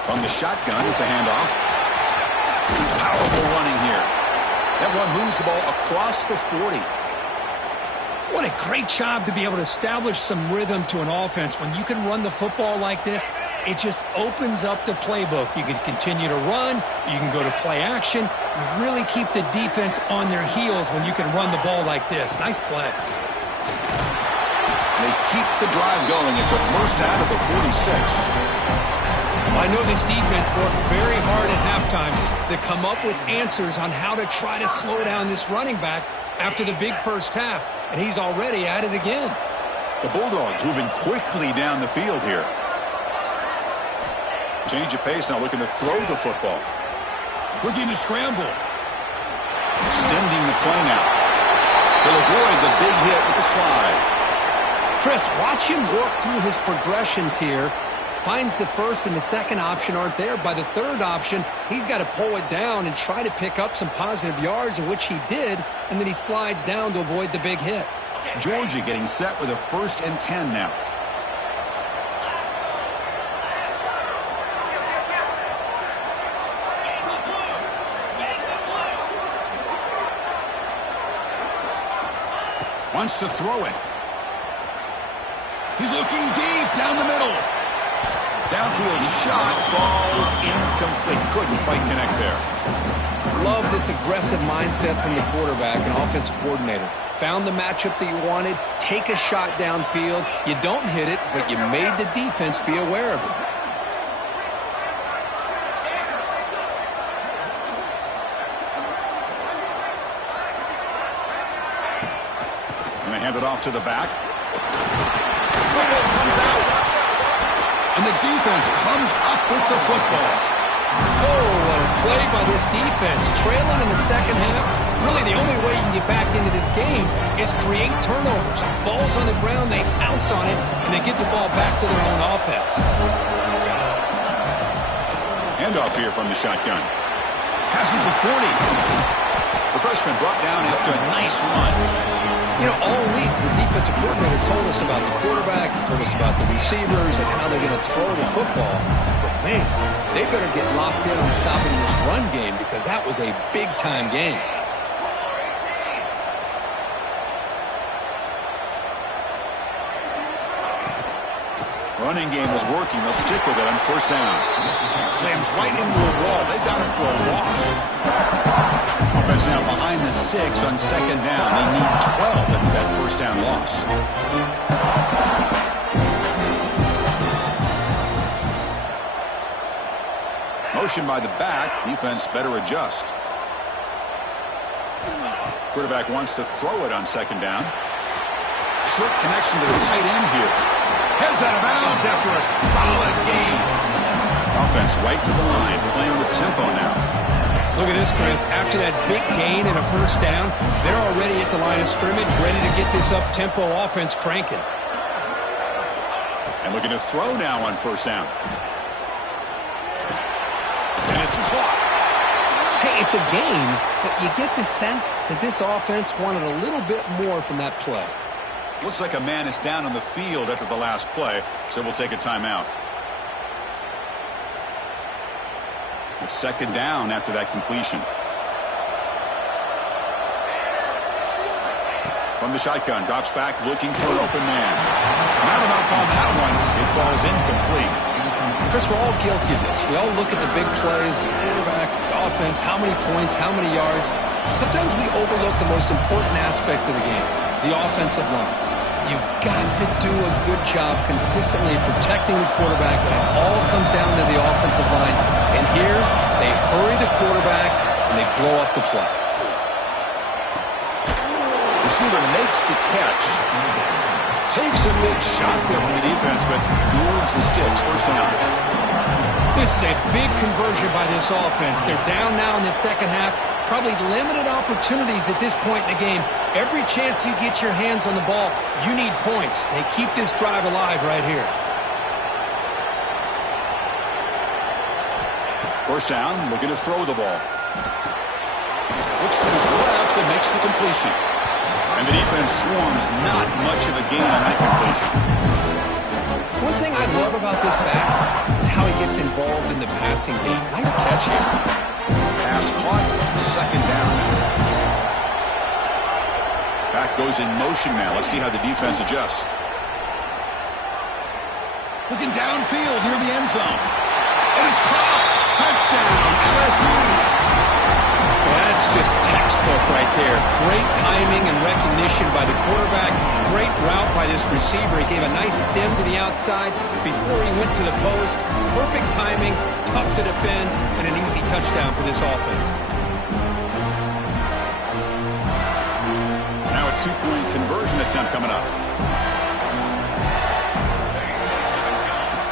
From the shotgun, it's a handoff. Powerful running here. That run moves the ball across the 40. What a great job to be able to establish some rhythm to an offense. When you can run the football like this, it just opens up the playbook. You can continue to run. You can go to play action. You really keep the defense on their heels when you can run the ball like this. Nice play. They keep the drive going. It's a first out of the 46. I know this defense worked very hard at halftime to come up with answers on how to try to slow down this running back after the big first half, and he's already at it again. The Bulldogs moving quickly down the field here. Change of pace now, looking to throw the football. Looking to scramble. Extending the play now. They'll avoid the big hit with the slide. Chris, watch him work through his progressions here. Finds the first and the second option aren't there. By the third option, he's got to pull it down and try to pick up some positive yards, of which he did, and then he slides down to avoid the big hit. Georgia getting set with a 1st and 10 now. Wants to throw it. He's looking deep down the middle. Downfield shot falls incomplete. Couldn't quite connect there. Love this aggressive mindset from the quarterback and offensive coordinator. Found the matchup that you wanted. Take a shot downfield. You don't hit it, but you made the defense be aware of it. And they hand it off to the back. Football comes out. And the defense comes up with the football. Oh, what a play by this defense. Trailing in the second half. Really, the only way you can get back into this game is create turnovers. Ball's on the ground, they pounce on it, and they get the ball back to their own offense. Handoff here from the shotgun. Passes the 40. The freshman brought down after a nice run. You know, all week, the defensive coordinator told us about the quarterback, he told us about the receivers and how they're going to throw the football. But, man, they better get locked in on stopping this run game because that was a big-time game. Running game is working. They'll stick with it on first down. Slams right into a wall. They've got him for a loss. Offense now behind the sticks on second down. They need 12 after that first down loss. Motion by the back. Defense better adjust. Quarterback wants to throw it on second down. Short connection to the tight end here. Heads out of bounds after a solid gain. Offense right to the line, playing with tempo now. Look at this, Chris. After that big gain and a first down, they're already at the line of scrimmage, ready to get this up-tempo offense cranking. And looking to throw now on first down. And it's caught. Hey, it's a gain, but you get the sense that this offense wanted a little bit more from that play. Looks like a man is down on the field after the last play, so we'll take a timeout. It's second down after that completion. From the shotgun, drops back, looking for an open man. Not enough on that one. It falls incomplete. Chris, we're all guilty of this. We all look at the big plays, the quarterbacks, the offense, how many points, how many yards. Sometimes we overlook the most important aspect of the game, the offensive line. You've got to do a good job consistently protecting the quarterback when it all comes down to the offensive line. And here, they hurry the quarterback and they blow up the play. Receiver makes the catch. Takes a big shot there from the defense, but moves the sticks. First down. This is a big conversion by this offense. They're down now in the second half. Probably limited opportunities at this point in the game. Every chance you get your hands on the ball, you need points. They keep this drive alive right here. First down, looking to throw the ball. Looks to his left and makes the completion. And the defense swarms, not much of a gain on that completion. One thing I love about this back is how he gets involved in the passing game. Nice catch here. Pass caught, second down. Back goes in motion now. Let's see how the defense adjusts. Looking downfield near the end zone. And it's caught. Touchdown, LSU. That's just textbook right there. Great timing and recognition by the quarterback. Great route by this receiver. He gave a nice stem to the outside before he went to the post. Perfect timing, tough to defend, and an easy touchdown for this offense. Now a two-point conversion attempt coming up.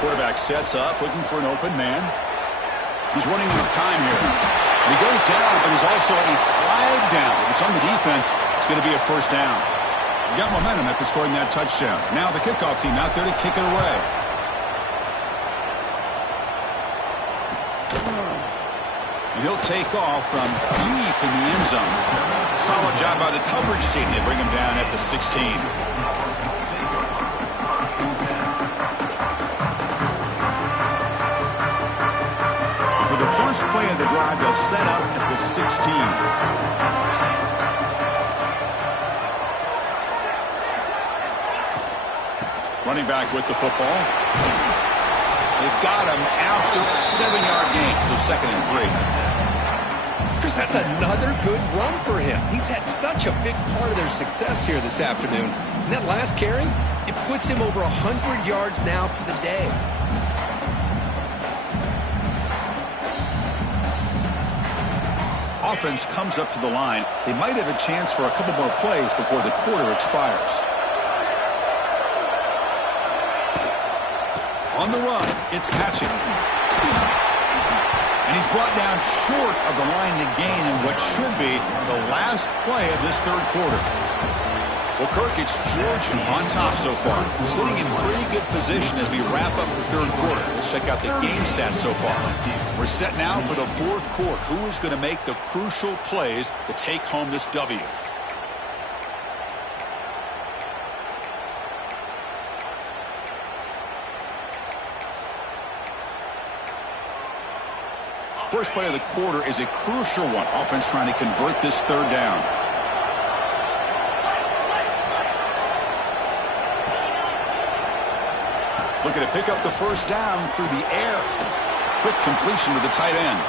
Quarterback sets up, looking for an open man. He's running out of time here. He goes down, but there's also a flag down. If it's on the defense, it's going to be a first down. Got momentum after scoring that touchdown. Now the kickoff team out there to kick it away. And he'll take off from deep in the end zone. Solid job by the coverage team. They bring him down at the 16. First play of the drive, they'll set up at the 16. Running back with the football. They've got him after a 7-yard gain, so second and 3. Chris, that's another good run for him. He's had such a big part of their success here this afternoon. And that last carry, it puts him over 100 yards now for the day. Offense comes up to the line. They might have a chance for a couple more plays before the quarter expires. On the run, it's Patching. And he's brought down short of the line to gain in what should be the last play of this third quarter. Well, Kirk, it's Georgia on top so far. Sitting in pretty good position as we wrap up the third quarter. Let's check out the game stats so far. We're set now for the fourth quarter. Who is going to make the crucial plays to take home this W? First play of the quarter is a crucial one. Offense trying to convert this third down. Looking to pick up the first down through the air. Quick completion to the tight end.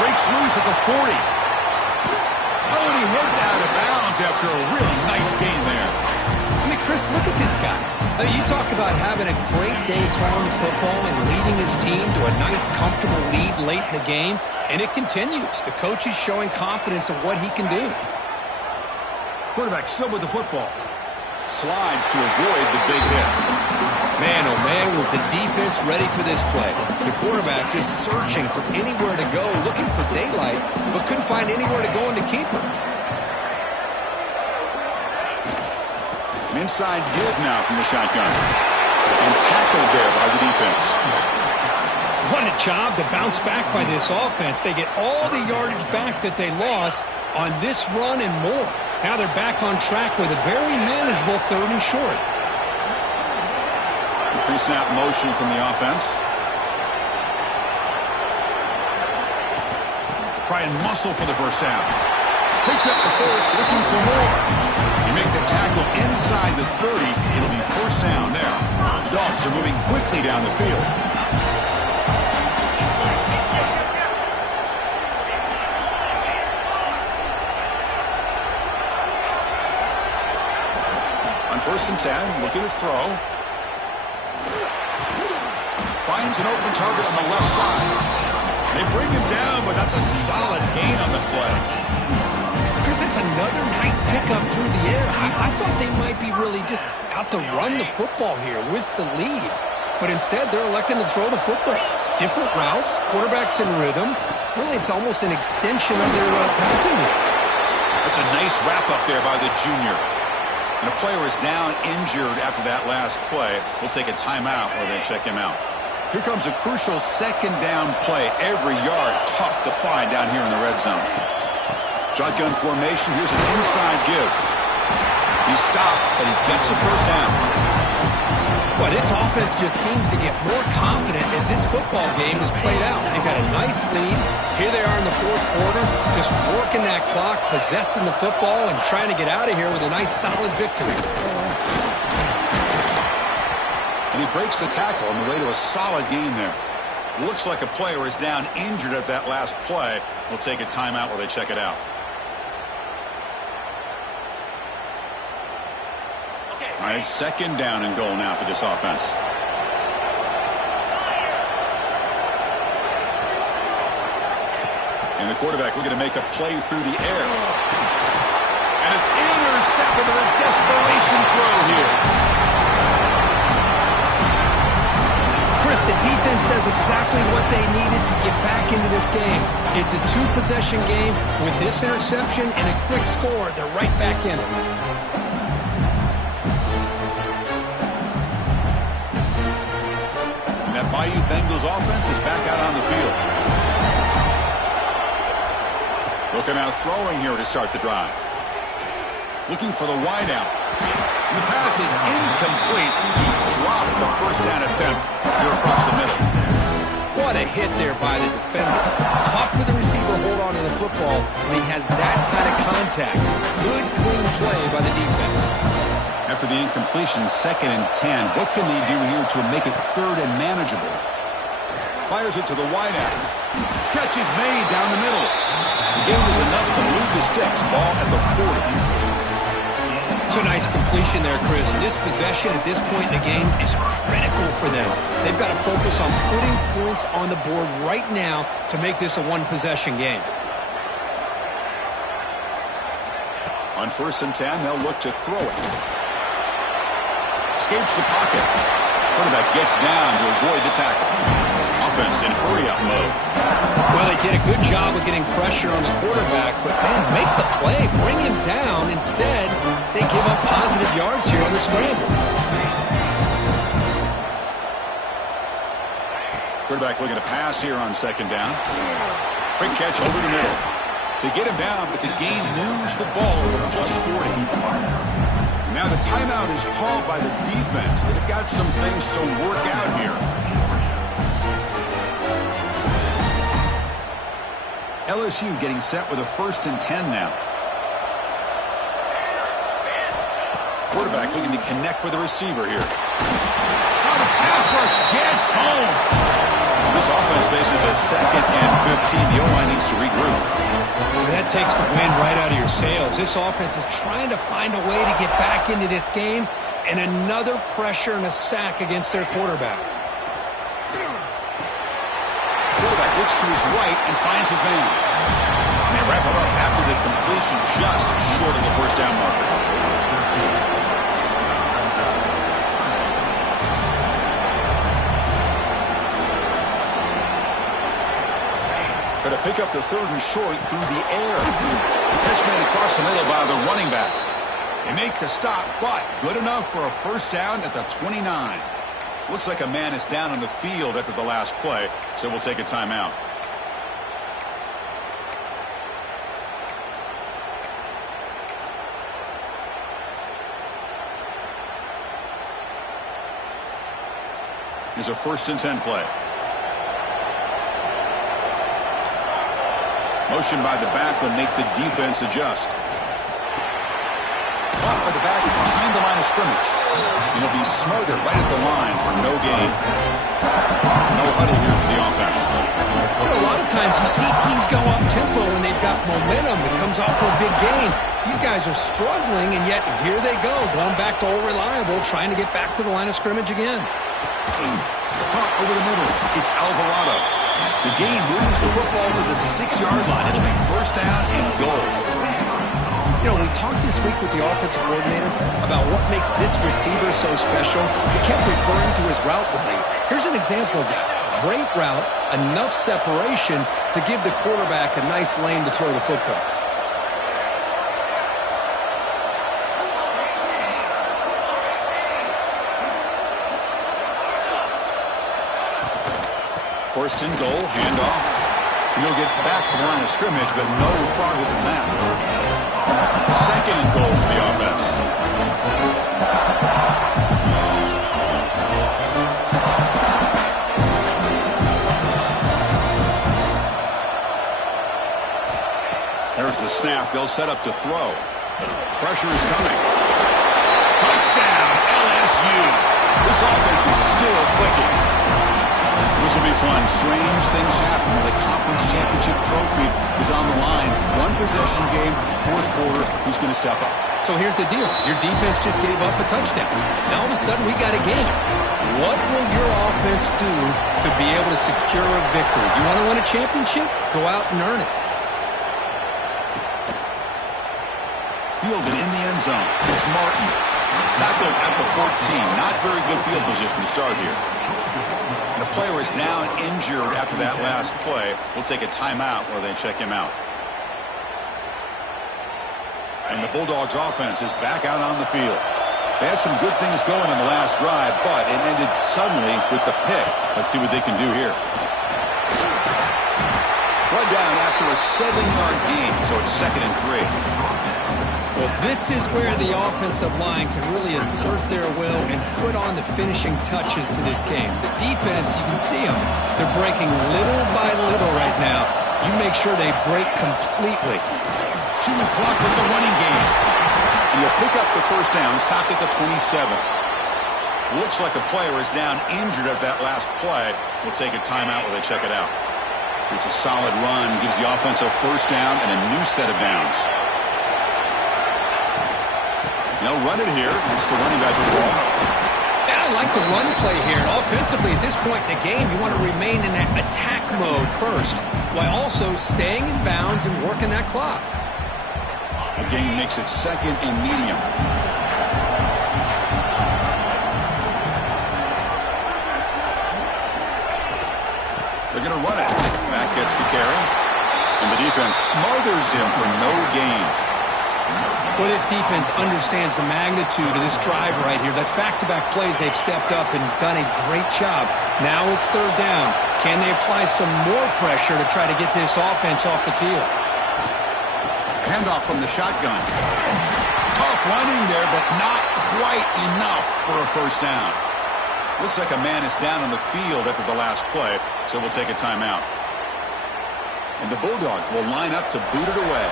Breaks loose at the 40. Oh, and he heads out of bounds after a really nice gain there. I mean, Chris, look at this guy. I mean, you talk about having a great day throwing the football and leading his team to a nice, comfortable lead late in the game, and it continues. The coach is showing confidence in what he can do. Quarterback still with the football. Slides to avoid the big hit. Man, oh man, was the defense ready for this play. The quarterback just searching for anywhere to go, looking for daylight, but couldn't find anywhere to go in the keeper. An inside give now from the shotgun. And tackled there by the defense. What a job to bounce back by this offense. They get all the yardage back that they lost on this run and more. Now they're back on track with a very manageable 3rd and short. Pre-snap motion from the offense. Try and muscle for the first down. Picks up the force, looking for more. You make the tackle inside the 30. It'll be first down there. The Dogs are moving quickly down the field. On 1st and 10, looking to throw. Finds an open target on the left side. They bring him down, but that's a solid gain on the play. Chris, that's another nice pickup through the air. I thought they might be really just out to run the football here with the lead. But instead, they're electing to throw the football. Different routes, quarterbacks in rhythm. Really, it's almost an extension of their passing game. That's a nice wrap-up there by the junior. And a player is down injured after that last play. We'll take a timeout while they check him out. Here comes a crucial 2nd down play. Every yard tough to find down here in the red zone. Shotgun formation. Here's an inside give. He stopped, but he gets a first down. Well, this offense just seems to get more confident as this football game is played out. They've got a nice lead. Here they are in the 4th quarter, just working that clock, possessing the football, and trying to get out of here with a nice, solid victory. And he breaks the tackle on the way to a solid gain there. Looks like a player is down injured at that last play. We'll take a timeout while they check it out. All right, 2nd down and goal now for this offense. And the quarterback looking to make a play through the air. And it's intercepted with a desperation throw here. Chris, the defense does exactly what they needed to get back into this game. It's a 2-possession game. With this interception and a quick score, they're right back in it. And that Bayou Bengals offense is back out on the field. Looking out throwing here to start the drive. Looking for the wideout. The pass is incomplete. Dropped the first down attempt here across the middle. What a hit there by the defender. Tough for the receiver to hold on to the football when he has that kind of contact. Good, clean play by the defense. After the incompletion, 2nd and 10. What can they do here to make it 3rd and manageable? Fires it to the wideout. Catch is made down the middle. The game was enough to move the sticks. Ball at the 40. It's a nice completion there, Chris. This possession at this point in the game is critical for them. They've got to focus on putting points on the board right now to make this a 1-possession game. On 1st and 10, they'll look to throw it. Escapes the pocket. Quarterback gets down to avoid the tackle. Offense in hurry-up mode. Well, they did a good job of getting pressure on the quarterback, but, man, make the play. Bring him down. Instead, they give up positive yards here on the scramble. Quarterback looking to pass here on 2nd down. Quick catch over the middle. They get him down, but the gain moves the ball to the +40. Now the timeout is called by the defense. They've got some things to work out here. LSU getting set with a 1st and 10 now. Quarterback looking to connect with the receiver here. pass rush gets home. This offense faces a 2nd and 15. The O-line needs to regroup. That takes the wind right out of your sails. This offense is trying to find a way to get back into this game, and another pressure and a sack against their quarterback. Quarterback looks to his right and finds his man. They wrap it up after the completion, just short of the first down marker. Going to pick up the 3rd and short through the air. Catch made across the middle by the running back. They make the stop, but good enough for a first down at the 29. Looks like a man is down on the field after the last play, so we'll take a timeout. Here's a 1st and 10 play. Motion by the back will make the defense adjust. Caught by the back behind the line of scrimmage. And he'll be smothered right at the line for no gain. No huddle here for the offense. You know, a lot of times you see teams go up tempo when they've got momentum. It comes off to a big gain. These guys are struggling, and yet here they go, going back to old reliable, trying to get back to the line of scrimmage again. Caught over the middle. It's Alvarado. The game moves the football to the 6-yard line. It'll be first down and goal. You know, we talked this week with the offensive coordinator about what makes this receiver so special. He kept referring to his route running. Here's an example of that. Great route, enough separation to give the quarterback a nice lane to throw the football. First and goal, handoff. He'll get back to the line of scrimmage, but no farther than that. 2nd and goal for the offense. There's the snap. They'll set up to throw. Pressure is coming. Touchdown, LSU. This offense is still clicking. This will be fun. Strange things happen. The conference championship trophy is on the line. One possession game, 4th quarter. Who's going to step up? So here's the deal. Your defense just gave up a touchdown. Now all of a sudden we got a game. What will your offense do to be able to secure a victory? You want to win a championship? Go out and earn it. Fielded in the end zone. It's Martin. Tackled at the 14. Not very good field position to start here. The player is down injured after that last play. We'll take a timeout while they check him out. And the Bulldogs offense is back out on the field. They had some good things going on the last drive, but it ended suddenly with the pick. Let's see what they can do here. Run down after a 7-yard gain, so it's 2nd and 3. Well, this is where the offensive line can really assert their will and put on the finishing touches to this game. The defense, you can see them. They're breaking little by little right now. You make sure they break completely. Chewing clock with the running game. And you'll pick up the first down, stopped at the 27. Looks like a player is down injured at that last play. We'll take a timeout while they check it out. It's a solid run, gives the offense a first down and a new set of downs. They'll run it here. It's the running back with the ball. Yeah, I like the run play here. And offensively, at this point in the game, you want to remain in that attack mode first, while also staying in bounds and working that clock. The game makes it 2nd and medium. They're going to run it. Back gets the carry. And the defense smothers him for no gain. Well, this defense understands the magnitude of this drive right here. That's back-to-back plays. They've stepped up and done a great job. Now it's 3rd down. Can they apply some more pressure to try to get this offense off the field? Handoff from the shotgun. Tough running there, but not quite enough for a first down. Looks like a man is down on the field after the last play, so we'll take a timeout. And the Bulldogs will line up to boot it away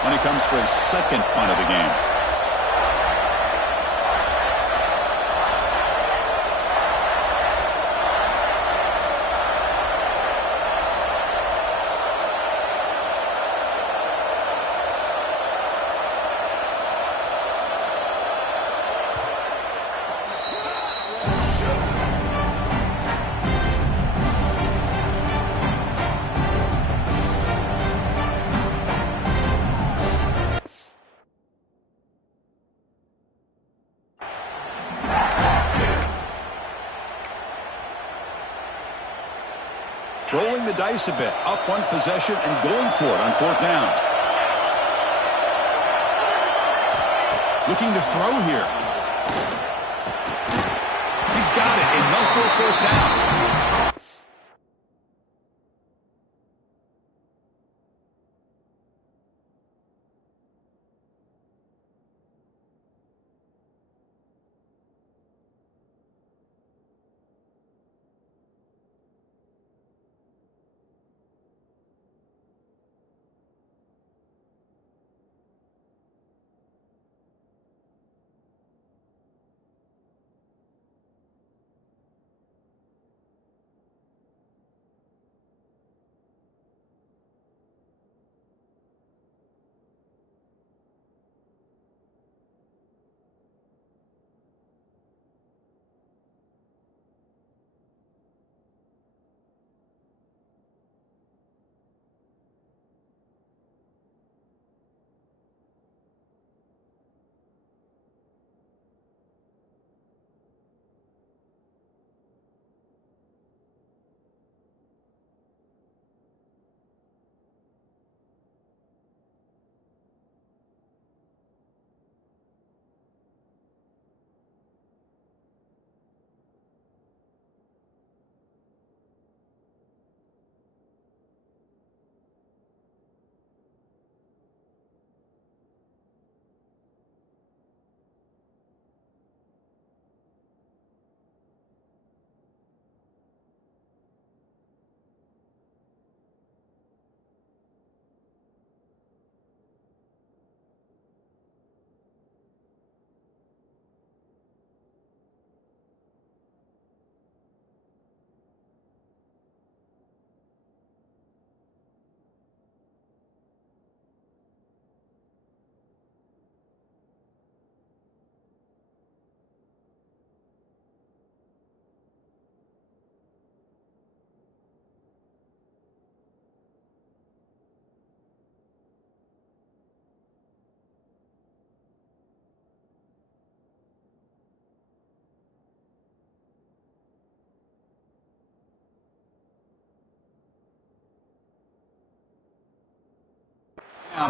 when he comes for his 2nd punt of the game. rolling the dice a bit, up one possession and going for it on fourth down. Looking to throw here. He's got it, enough for a first down.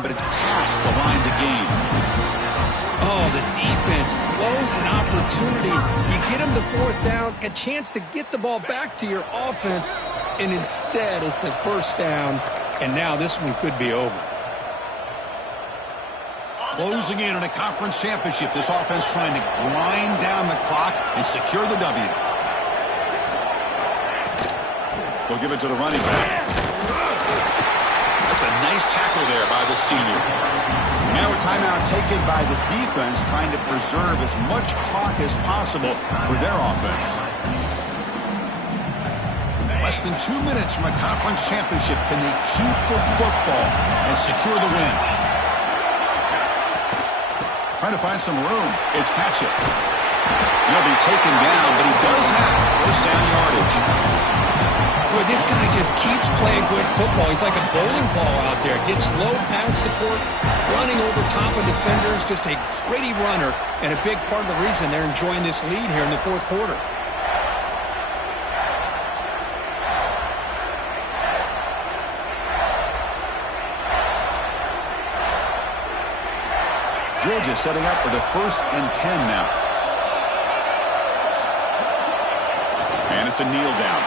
But it's past the line to gain. Oh, the defense blows an opportunity. You get them the fourth down, a chance to get the ball back to your offense, and instead it's a first down, and now this one could be over. Closing in on a conference championship, this offense trying to grind down the clock and secure the W. We'll give it to the running back. That's a nice tackle there by the senior. Now a timeout taken by the defense, trying to preserve as much clock as possible for their offense. Less than 2 minutes from a conference championship. Can they keep the football and secure the win? Trying to find some room. It's Patchett. He'll be taken down, but he does have first down yardage. Boy, this guy just keeps playing good football. He's like a bowling ball out there. Gets low pad support, running over top of defenders. Just a gritty runner, and a big part of the reason they're enjoying this lead here in the fourth quarter. Georgia setting up for the 1st and 10 now. And it's a kneel down.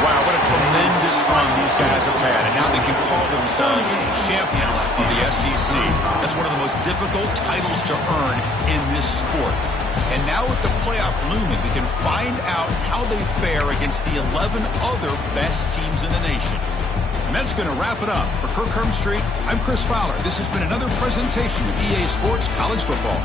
Wow, what a tremendous run these guys have had. And now they can call themselves champions of the SEC. That's one of the most difficult titles to earn in this sport. And now with the playoff looming, we can find out how they fare against the 11 other best teams in the nation. And that's going to wrap it up. For Kirk Herbstreit, I'm Chris Fowler. This has been another presentation of EA Sports College Football.